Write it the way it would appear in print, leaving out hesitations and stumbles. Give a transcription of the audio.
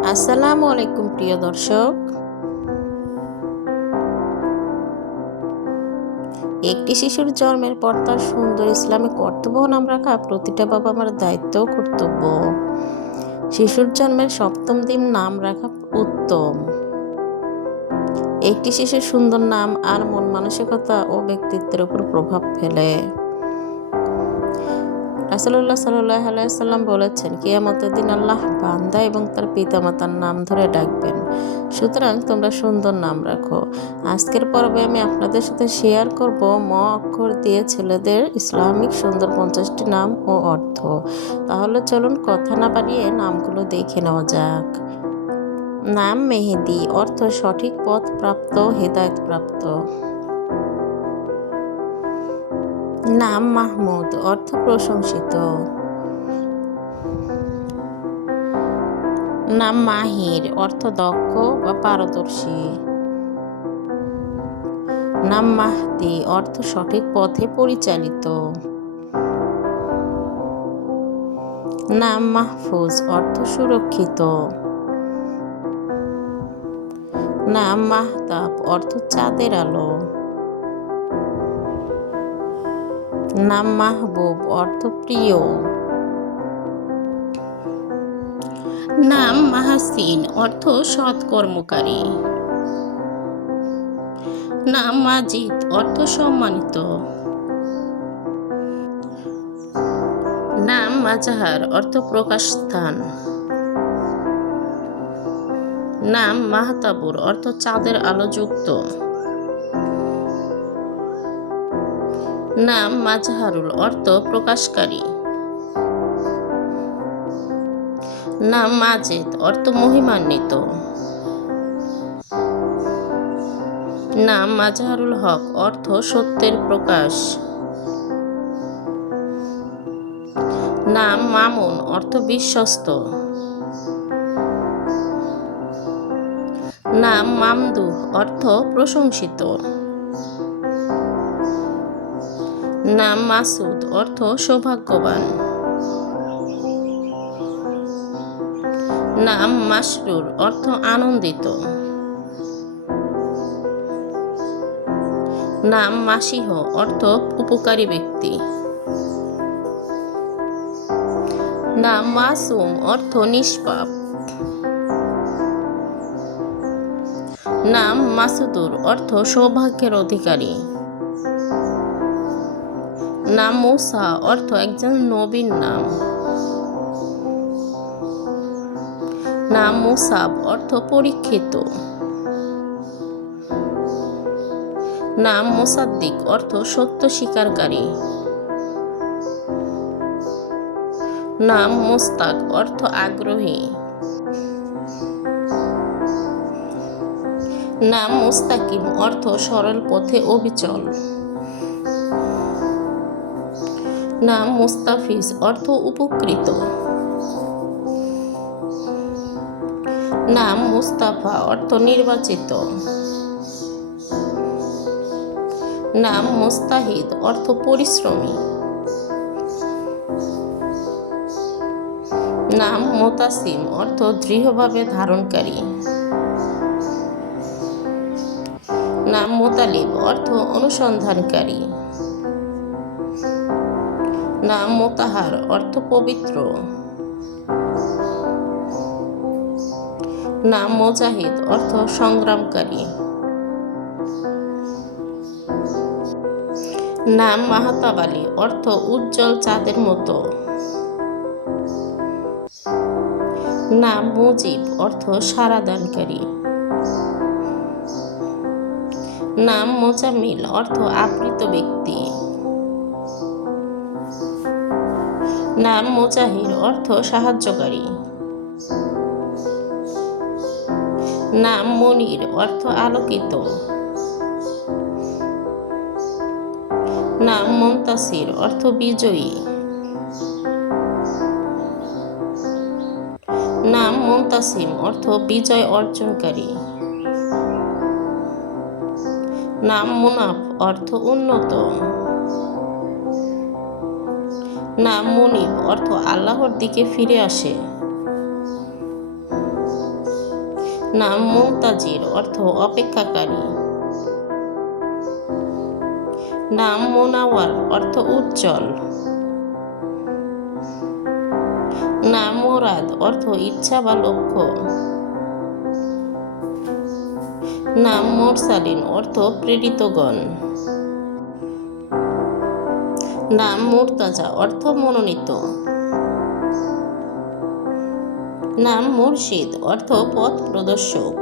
আসসালামু আলাইকুম প্রিয় দর্শক। একটি শিশুর জন্মের পর তার সুন্দর ইসলামী কর্তব্য নাম রাখা প্রতিটা বাবা মার দায়িত্ব ও কর্তব্য। শিশুর জন্মের সপ্তম দিন নাম রাখা উত্তম। একটি শিশুর সুন্দর নাম আর মন মানসিকতা ও ব্যক্তিত্বের উপর প্রভাব ফেলে। রাসূলুল্লাহ সাল্লাল্লাহু আলাইহি ওয়াসাল্লাম বলেছেন, কিয়ামতের দিন আল্লাহ বান্দা এবং তার পিতামাতার নাম ধরে ডাকবেন। সুতরাং তোমরা সুন্দর নাম রাখো। আজকের পর্বে আমি আপনাদের সাথে শেয়ার করব ম অক্ষর দিয়ে ছেলেদের ইসলামিক সুন্দর 50টি নাম ও অর্থ। তাহলে চলুন কথা না বাড়িয়ে নামগুলো দেখে নেওয়া যাক। নাম মেহেদি, অর্থ সঠিক পথ প্রাপ্ত, হেদায়েত প্রাপ্ত। নাম মাহমুদ, অর্থ প্রশংসিত। নাম মাহির, অর্থ দক্ষ বা পারদর্শী। নাম মাহদি, অর্থ সঠিক পথে পরিচালিত। নাম মাহফুজ, অর্থ সুরক্ষিত। নাম মাহতাব, অর্থ চাঁদের আলো। নাম মাহবুব, অর্থ প্রিয়। নাম মাহাসিন, অর্থ সৎ কর্মকারী। নাম মাজিদ, অর্থ সম্মানিত। নাম মাজাহার, অর্থ প্রকাশ স্থান। নাম মাহতাবুর, অর্থ চাঁদের আলোযুক্ত। নাম মাজহারুল, অর্থ প্রকাশকারী। নাম মাজেদ, অর্থ মহিমান্বিত। নাম মাজহারুল হক, অর্থ সত্যের প্রকাশ। নাম মামুন, অর্থ বিশ্বস্ত। নাম মামদুহ, অর্থ প্রশংসিত। নাম মাসুদ, অর্থ সৌভাগ্যবান। নাম মাসরুর, অর্থ আনন্দিত। নাম মাসিহ, অর্থ উপকারী ব্যক্তি। নাম মাসুম, অর্থ নিষ্পাপ। নাম মাসুদুর, অর্থ সৌভাগ্যের অধিকারী। নাম মুসা, অর্থ একজন নবীর নাম। নাম মুসাব, অর্থ পরীক্ষিত। নাম মুসাদ্দিক, অর্থ সত্য স্বীকারকারী। নাম মুস্তাক, অর্থ আগ্রহী। নাম মুস্তাকিম, অর্থ সরল পথে অবিচল। নাম মুস্তাফিজ, অর্থ উপকৃত। নাম মুস্তাফা, অর্থ নির্বাচিত। নাম মুস্তাহিদ, অর্থ পরিশ্রমী। নাম মোতাসিম, অর্থ দৃঢ়ভাবে ধারণকারী। নাম মোতালিব, অর্থ অনুসন্ধানকারী। নাম মোতাহার, অর্থ পবিত্র। নাম মুজাহিদ, অর্থ সংগ্রামকারী। নাম মাহতাব আলী, অর্থ উজ্জ্বল চাঁদের মতো। নাম মুজিব, অর্থ সাড়াদানকারী। নাম মোজাম্মিল, অর্থ আবৃত ব্যক্তি। নাম মুজাহির, অর্থ সাহায্যকারী। নাম মনির, অর্থ আলোকিত। নাম মুনতাসির, অর্থ বিজয়ী। নাম মুনতাসিম, অর্থ বিজয় অর্জনকারী। নাম মুনাফ, অর্থ উন্নত। নাম মুনিব, অর্থ আল্লাহর দিকে ফিরে আসে। নাম মুনতাজির, অর্থ অপেক্ষাকারী। নাম মোনাওয়ার, অর্থ উজ্জ্বল। নাম মোরাদ, অর্থ ইচ্ছা বা লক্ষ্য। নাম মোরসালিন, অর্থ প্রেরিতগণ। নাম মুর্তাজা, অর্থ মনোনীত। নাম মুর্শিদ, অর্থ পথ প্রদর্শক।